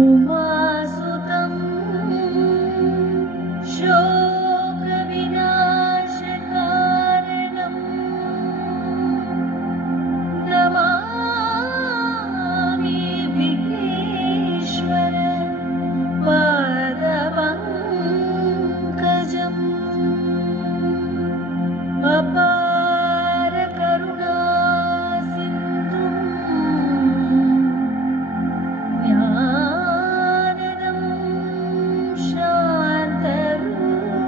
उमासुतं शोकविनाशकारणं नमामि विघ्नेश्वर पादपङ्कजम् अपार करुणा सिन्धुं ज्ञानदं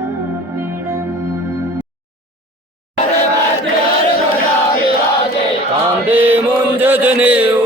शान्तरूपिणम् कांदे मुंज जनेऊ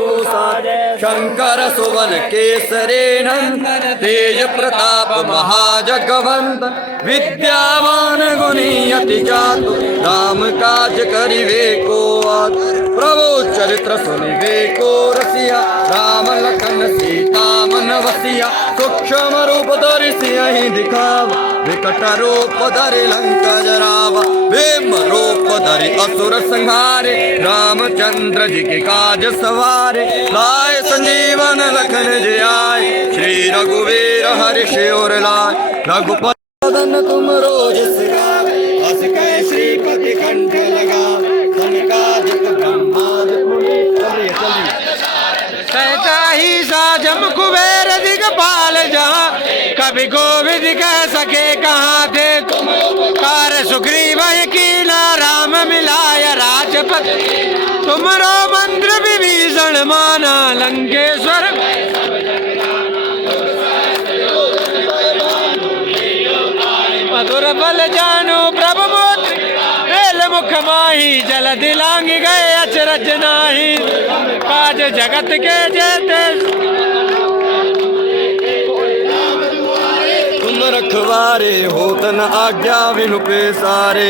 शंकर सुवन केसरे नंदन तेज प्रताप महाजगवंत विद्यावान गुणी अति चातु राम काज करिवे को आतु प्रभु चरित्र सुनिवे को रसिया राम लखन सीता मन वसिया सूक्ष्म रूप धरि सियहि दिखावा विकट रूप धरि लंका जरावा भीम रूप धरि असुर संहारे रामचंद्र जी के काज सवारे लाए संजीवन लखन जी आए श्री रघुवीर हरि शिवर लाए रघुपति तुम रोज सिगावे हस कै श्रीपति कंठ लगावे सनकादिक ब्रह्मादि मुनि सहताही साजम कुबेर दिगपाल जहाँ कभी गोविंद कह सके कहाँ थे तुम कार सुग्रीव कीना राम मिलाया राजपथ तुमरो मंत्र विभीषण माना लंकेश्वर मधुर बल जानो प्रभु मोत्र बेल मुख माही जल दिलांग गए अचरज नाही काज जगत के जेते तुम रखवारे होत न आज्ञा विनु पे सारे